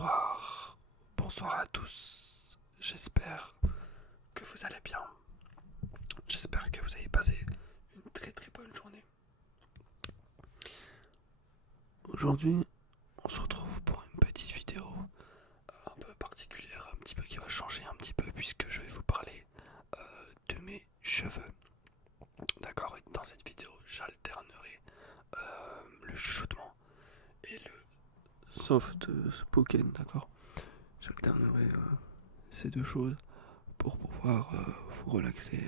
Bonsoir, bonsoir à tous. J'espère que vous allez bien. J'espère que vous avez passé une très très bonne journée. Aujourd'hui, on se retrouve pour une petite vidéo un peu particulière, un petit peu qui va changer un petit peu puisque je vais vous parler de mes cheveux. D'accord, et dans cette vidéo, j'alternerai le chuchotement et le soft spoken, d'accord. J'alternerai ces deux choses pour pouvoir vous relaxer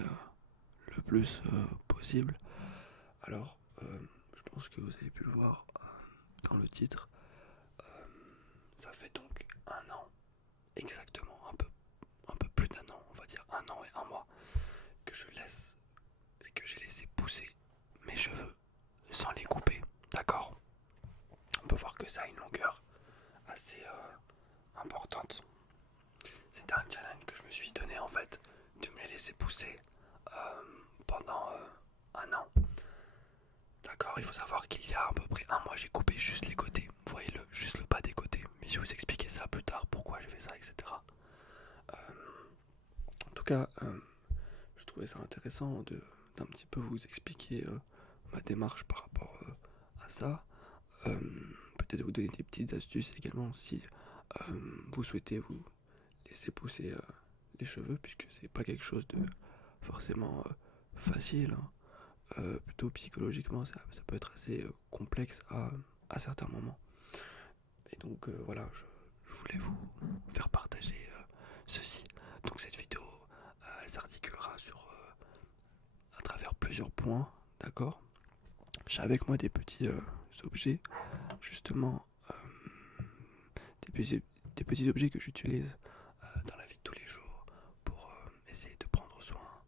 le plus possible. Alors, je pense que vous avez pu le voir dans le titre. Ça fait donc un an, exactement, un peu plus d'un an, on va dire un an et un mois, que je laisse et que j'ai laissé pousser mes cheveux sans les couper. D'accord. On peut voir que ça a une longueur assez importante. C'était un challenge que je me suis donné en fait, de me les laisser pousser pendant un an. D'accord, il faut savoir qu'il y a à peu près un mois, j'ai coupé juste les côtés. Vous voyez juste le bas des côtés. Mais je vais vous expliquer ça plus tard, pourquoi j'ai fait ça, etc. En tout cas, je trouvais ça intéressant d'un petit peu vous expliquer ma démarche par rapport à ça. Peut-être vous donner des petites astuces également si vous souhaitez vous laisser pousser les cheveux, puisque c'est pas quelque chose de forcément facile, hein. Plutôt psychologiquement, ça peut être assez complexe à certains moments. Et donc voilà, je voulais vous faire partager ceci. Donc cette vidéo, elle s'articulera à travers plusieurs points, d'accord. J'ai avec moi des petits objets, justement, des petits objets que j'utilise dans la vie de tous les jours pour essayer de prendre soin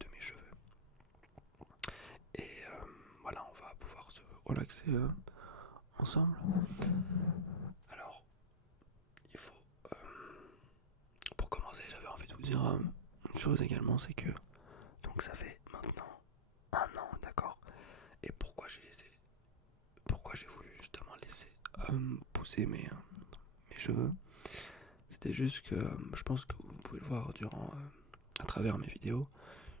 de mes cheveux. Et voilà, on va pouvoir se relaxer ensemble. Alors, il faut, pour commencer, j'avais envie de vous dire une chose également, c'est que donc ça fait maintenant un an, d'accord. Et pourquoi j'ai voulu justement laisser pousser mes cheveux, c'était juste que je pense que vous pouvez le voir à travers mes vidéos,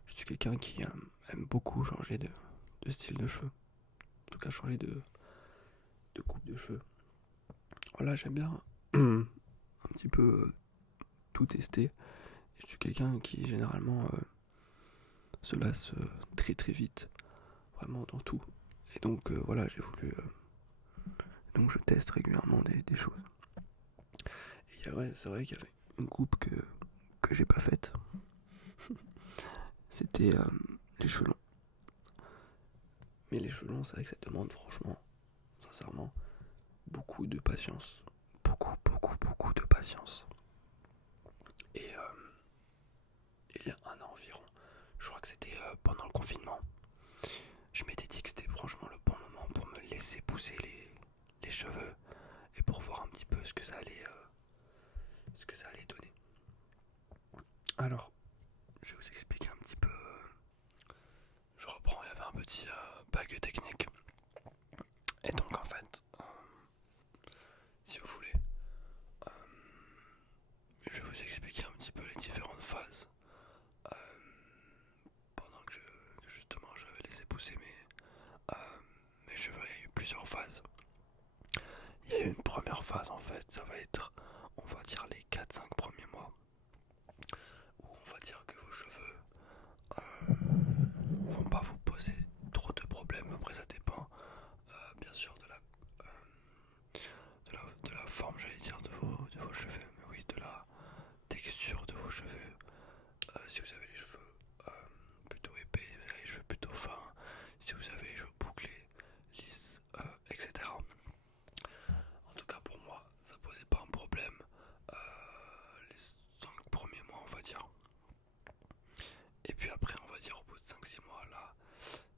je suis quelqu'un qui aime beaucoup changer de style de cheveux, en tout cas changer de coupe de cheveux. Voilà, j'aime bien un petit peu tout tester. Et je suis quelqu'un qui généralement se lasse très très vite, vraiment dans tout. Et donc voilà, j'ai voulu. Donc je teste régulièrement des choses. Et c'est vrai qu'il y avait une coupe que j'ai pas faite. C'était les cheveux longs. Mais les cheveux longs, c'est vrai que ça demande franchement, sincèrement, beaucoup de patience. Beaucoup de patience. Et il y a un an environ, je crois que c'était pendant le confinement, je m'étais dit que c'était franchement le bon moment pour me laisser pousser les cheveux et pour voir un petit peu ce que ça allait donner. Alors, je vais vous expliquer un petit peu. Je reprends, il y avait un petit bug technique. Et donc en fait, si vous voulez, euh, je vais vous expliquer un petit peu les différentes phases euh, pendant que justement j'avais laissé pousser mes cheveux. Il y a eu plusieurs phases. Il y a eu une première phase en fait, ça va être, on va dire, les 4-5 premiers mois, où on va dire que vos cheveux vont pas vous poser trop de problèmes. Après ça dépend bien sûr de la forme, j'allais dire, de vos cheveux, mais oui, de la texture de vos cheveux. Si vous avez les cheveux plutôt épais, si vous avez les cheveux plutôt fins, si vous avez les cheveux bouclés, lisses, etc. En tout cas pour moi, ça posait pas un problème les 5 premiers mois, on va dire. Et puis après, on va dire au bout de 5-6 mois, là,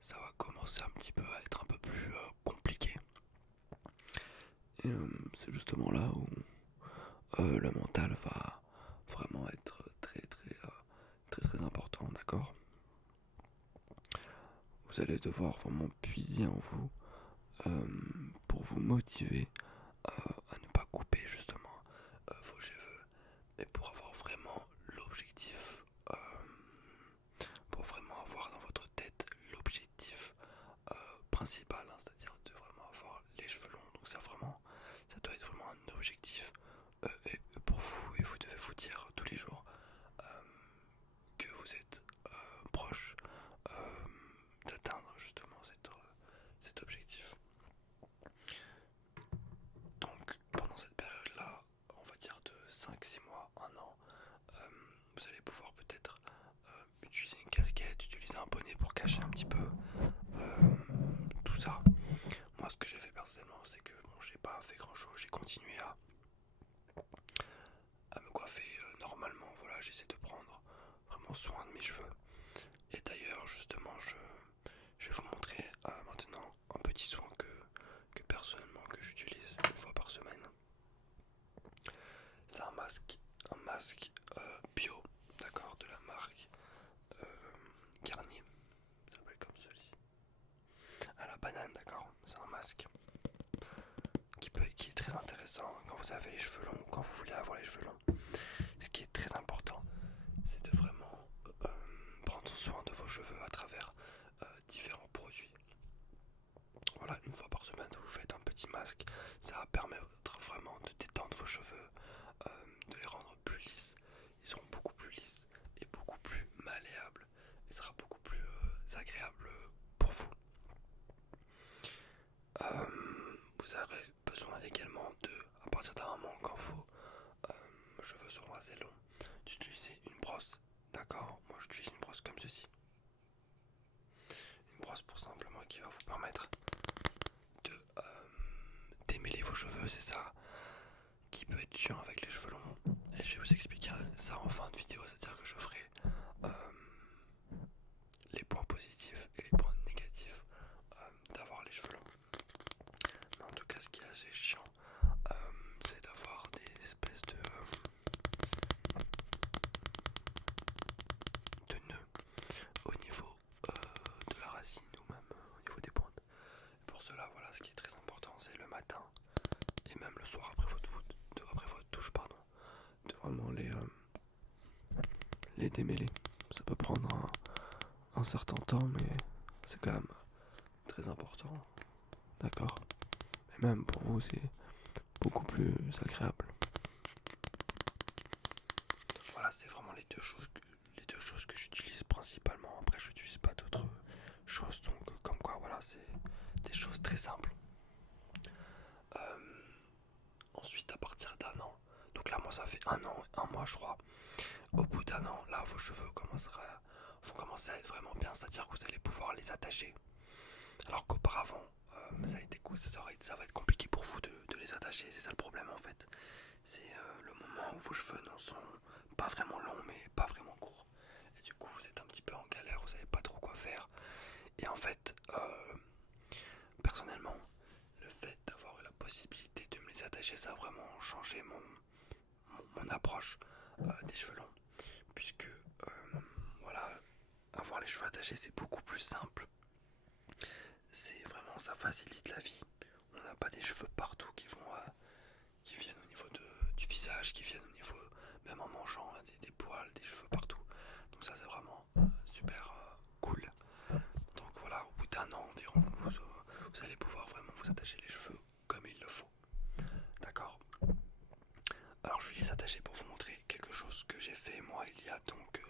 ça va commencer un petit peu à être un peu plus compliqué. Et c'est justement là où le mental va vraiment être très important, d'accord. Vous allez devoir vraiment puiser en vous pour vous motiver à ne pas couper justement objectif est pour vous, et vous devez vous dire tous les jours que vous êtes proche d'atteindre justement cet objectif. Donc pendant cette période-là, on va dire de 5-6 mois, 1 an, vous allez pouvoir peut-être utiliser une casquette, utiliser un bonnet pour cacher un petit peu tout ça. Moi, ce que j'ai fait personnellement, c'est que bon, j'ai pas fait grand chose, j'ai continué à me coiffer normalement. Voilà, j'essaie de prendre vraiment soin de mes cheveux. Et d'ailleurs, justement, je vais vous montrer maintenant un petit soin que personnellement que j'utilise une fois par semaine. C'est un masque bio, d'accord, de la marque Garnier. Ça s'appelle comme celui-ci. À la banane, d'accord. C'est un masque qui est très intéressant quand vous avez les cheveux longs ou quand vous voulez avoir les cheveux longs. Ce qui est très important, c'est de vraiment prendre soin de vos cheveux à travers différents produits. Voilà, une fois par semaine, vous faites un petit masque. Ça va permettre vraiment de détendre vos cheveux, de les rendre plus lisses. Ils seront beaucoup plus lisses et beaucoup plus malléables. Et ce sera beaucoup plus agréable pour vous. Vous aurez besoin également à partir d'un moment quand vos cheveux seront assez longs, d'utiliser une brosse. D'accord, moi j'utilise une brosse comme ceci. Une brosse pour simplement qui va vous permettre de démêler vos cheveux, c'est ça qui peut être chiant avec les cheveux longs. Et je vais vous expliquer ça en fin de vidéo, c'est-à-dire que je ferai les points positifs et les points négatifs d'avoir les cheveux longs. Mais en tout cas, ce qui est assez chiant, c'est d'avoir des espèces de nœuds au niveau de la racine ou même au niveau des pointes. Pour cela, voilà, ce qui est très important, c'est le matin et même le soir après votre douche, pardon, de vraiment les démêler. Ça peut prendre un certain temps, mais c'est quand même très important, d'accord. Et même pour vous, c'est beaucoup plus agréable. Voilà, c'est vraiment les deux choses que j'utilise principalement. Après, je n'utilise pas d'autres choses, donc comme quoi, voilà, c'est des choses très simples. Ensuite, à partir d'un an, donc là, moi, ça fait 1 an, 1 mois, je crois. Au bout d'un an, là, vos cheveux vont commencer à être vraiment bien, c'est-à-dire que vous allez pouvoir les attacher. Alors qu'auparavant, ça va être compliqué pour vous de les attacher, c'est ça le problème en fait. C'est le moment où vos cheveux n'en sont pas vraiment longs mais pas vraiment courts. Et du coup vous êtes un petit peu en galère, vous savez pas trop quoi faire. Et en fait, personnellement, le fait d'avoir eu la possibilité de me les attacher, ça a vraiment changé mon approche des cheveux longs. Puisque voilà, avoir les cheveux attachés c'est beaucoup plus simple. C'est vraiment, ça facilite la vie. On n'a pas des cheveux partout qui viennent au niveau du visage, qui viennent au niveau, même en mangeant, des poils, des cheveux partout. Donc ça c'est vraiment super cool. Donc voilà, au bout d'un an environ, vous allez pouvoir vraiment vous attacher les cheveux comme il le faut. D'accord. Alors je vais les attacher pour vous montrer quelque chose que j'ai fait moi il y a donc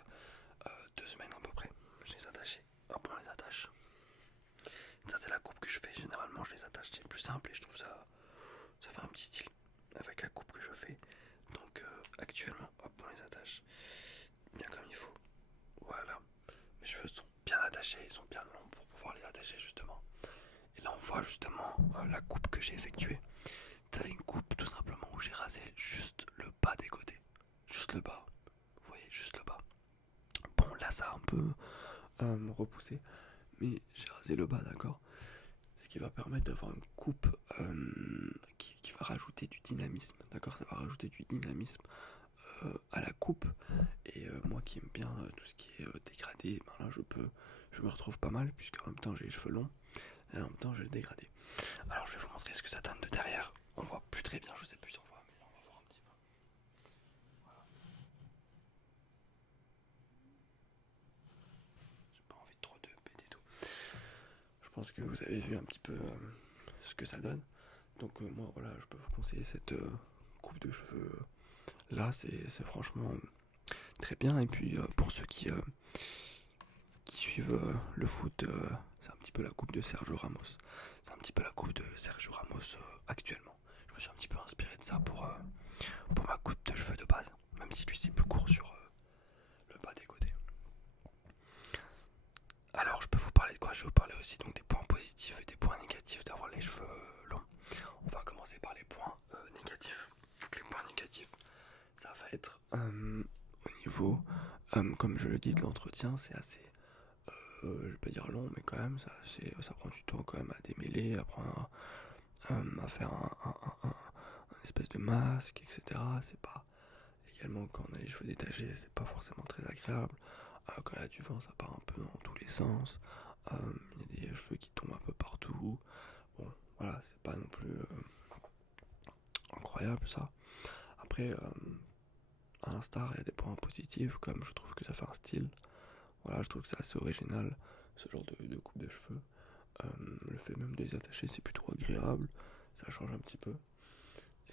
2 semaines à peu près. Je les ai attachés. Hop, on les attache. Ça c'est la coupe que je fais, généralement je les attache, c'est plus simple et je trouve ça fait un petit style avec la coupe que je fais. Donc actuellement, hop, on les attache bien comme il faut. Voilà, mes cheveux sont bien attachés, ils sont bien longs pour pouvoir les attacher justement. Et là on voit justement la coupe que j'ai effectuée. C'est une coupe tout simplement où j'ai rasé juste le bas des côtés. Juste le bas, vous voyez, juste le bas. Bon là ça a un peu repoussé, mais j'ai rasé le bas, d'accord. Ce qui va permettre d'avoir une coupe qui va rajouter du dynamisme, d'accord. Ça va rajouter du dynamisme à la coupe. Et moi qui aime bien tout ce qui est dégradé, ben là je me retrouve pas mal, puisque en même temps j'ai les cheveux longs et en même temps j'ai le dégradé. Alors je vais vous montrer ce que ça donne de derrière. On voit plus très bien, je sais plus si on voit, mais là on va voir un petit peu. Voilà. J'ai pas envie de trop de péter tout. Je pense que vous avez vu un petit peu ce que ça donne. Donc moi voilà, je peux vous conseiller cette coupe de cheveux là, c'est franchement très bien. Et puis pour ceux qui suivent le foot, c'est un petit peu la coupe de Sergio Ramos. C'est un petit peu la coupe de Sergio Ramos actuellement. Je me suis un petit peu inspiré de ça pour ma coupe de cheveux de base, même si lui c'est plus court sur le bas des côtés. Alors je peux vous parler de quoi? Je vais vous parler aussi donc des points positifs et des points négatifs d'avoir les cheveux longs. On va commencer par les points négatifs. Donc les points négatifs, ça va être au niveau, comme je le dis, de l'entretien, c'est assez, je vais pas dire long, mais quand même, ça prend du temps quand même à démêler, à faire un espèce de masque, etc. C'est pas, également quand on a les cheveux détachés, c'est pas forcément très agréable. Quand il y a du vent, ça part un peu dans tous les sens. Il y a des cheveux qui tombent un peu partout. Bon, voilà, c'est pas non plus incroyable ça. Après, à l'instar, il y a des points positifs, comme je trouve que ça fait un style. Voilà, je trouve que c'est assez original, ce genre de coupe de cheveux. Le fait même de les attacher, c'est plutôt agréable. Ça change un petit peu.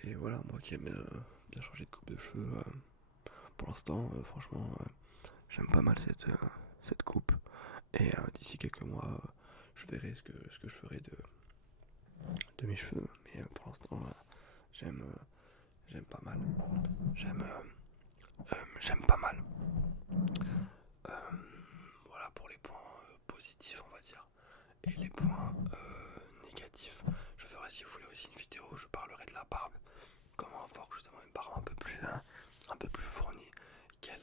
Et voilà, moi qui aime bien changer de coupe de cheveux, pour l'instant, franchement, j'aime pas mal cette coupe. Et d'ici quelques mois, je verrai ce que je ferai de mes cheveux. Mais pour l'instant, j'aime pas mal. J'aime pas mal. Voilà pour les points positifs, on va dire. Et les points négatifs, je ferai, si vous voulez, aussi une vidéo où je parlerai de la barbe. Comment avoir justement une barbe un peu plus fournie. Quel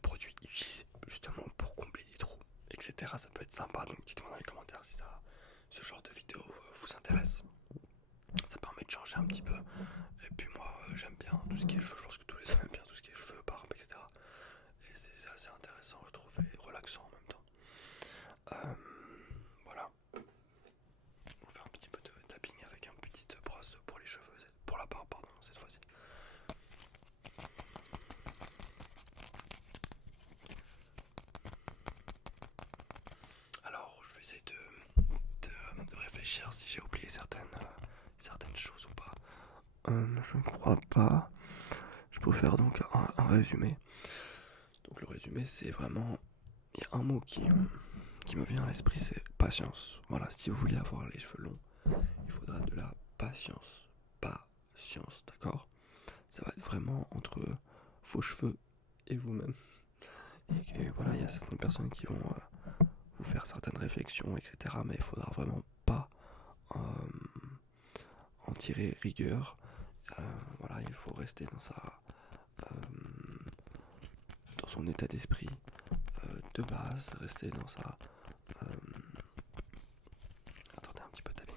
produit utiliser justement pour combler des trous, etc. Ça peut être sympa, donc dites-moi dans les commentaires si ce genre de vidéo vous intéresse. Ça permet de changer un petit peu. Et puis moi, j'aime bien tout ce qui est cheveux. Je pense que tous les gens aiment bien tout ce qui est cheveux, barbe, etc. Et c'est assez intéressant, je trouve, et relaxant en même temps. Voilà. On va faire un petit peu de tapping avec une petite brosse pour les cheveux, pour la barbe, pardon, cette fois-ci. Alors, je vais essayer de réfléchir si j'ai oublié certaines choses ou pas. Je ne crois pas. Je peux faire donc un résumé. Donc le résumé, c'est vraiment, il y a un mot qui me vient à l'esprit, c'est patience. Voilà, si vous voulez avoir les cheveux longs, il faudra de la patience. Patience, d'accord? Ça va être vraiment entre vos cheveux et vous-même. Et voilà, il y a certaines personnes qui vont vous faire certaines réflexions, etc. Mais il faudra vraiment pas en tirer rigueur. Voilà, il faut rester dans son état d'esprit de base, rester dans sa... Attendez un petit peu, David.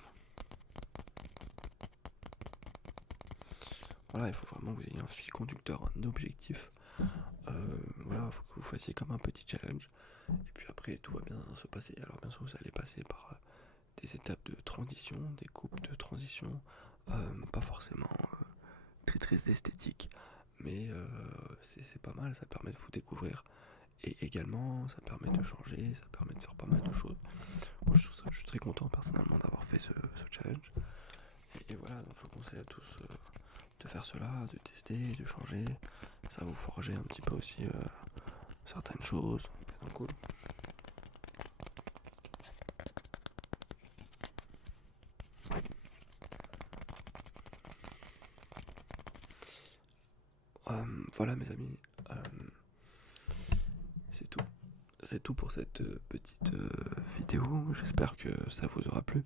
Voilà, il faut vraiment que vous ayez un fil conducteur, un objectif. Voilà, il faut que vous fassiez comme un petit challenge. Et puis après, tout va bien se passer. Alors bien sûr, vous allez passer par des étapes de transition, des coupes de transition, pas forcément très très esthétiques, mais c'est pas mal, ça permet de vous découvrir. Et également, ça permet de changer, ça permet de faire pas mal de choses. Moi, je suis très content personnellement d'avoir fait ce challenge. Et voilà, donc je vous conseille à tous de faire cela, de tester, de changer. Ça va vous forger un petit peu aussi certaines choses. Donc cool. Voilà mes amis, c'est tout. C'est tout pour cette petite vidéo. J'espère que ça vous aura plu.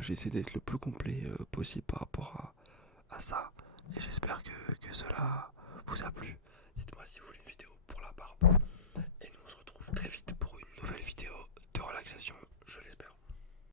J'ai essayé d'être le plus complet possible par rapport à ça. Et j'espère que cela vous a plu. Dites-moi si vous voulez une vidéo pour la barbe. Et nous on se retrouve très vite pour une nouvelle vidéo de relaxation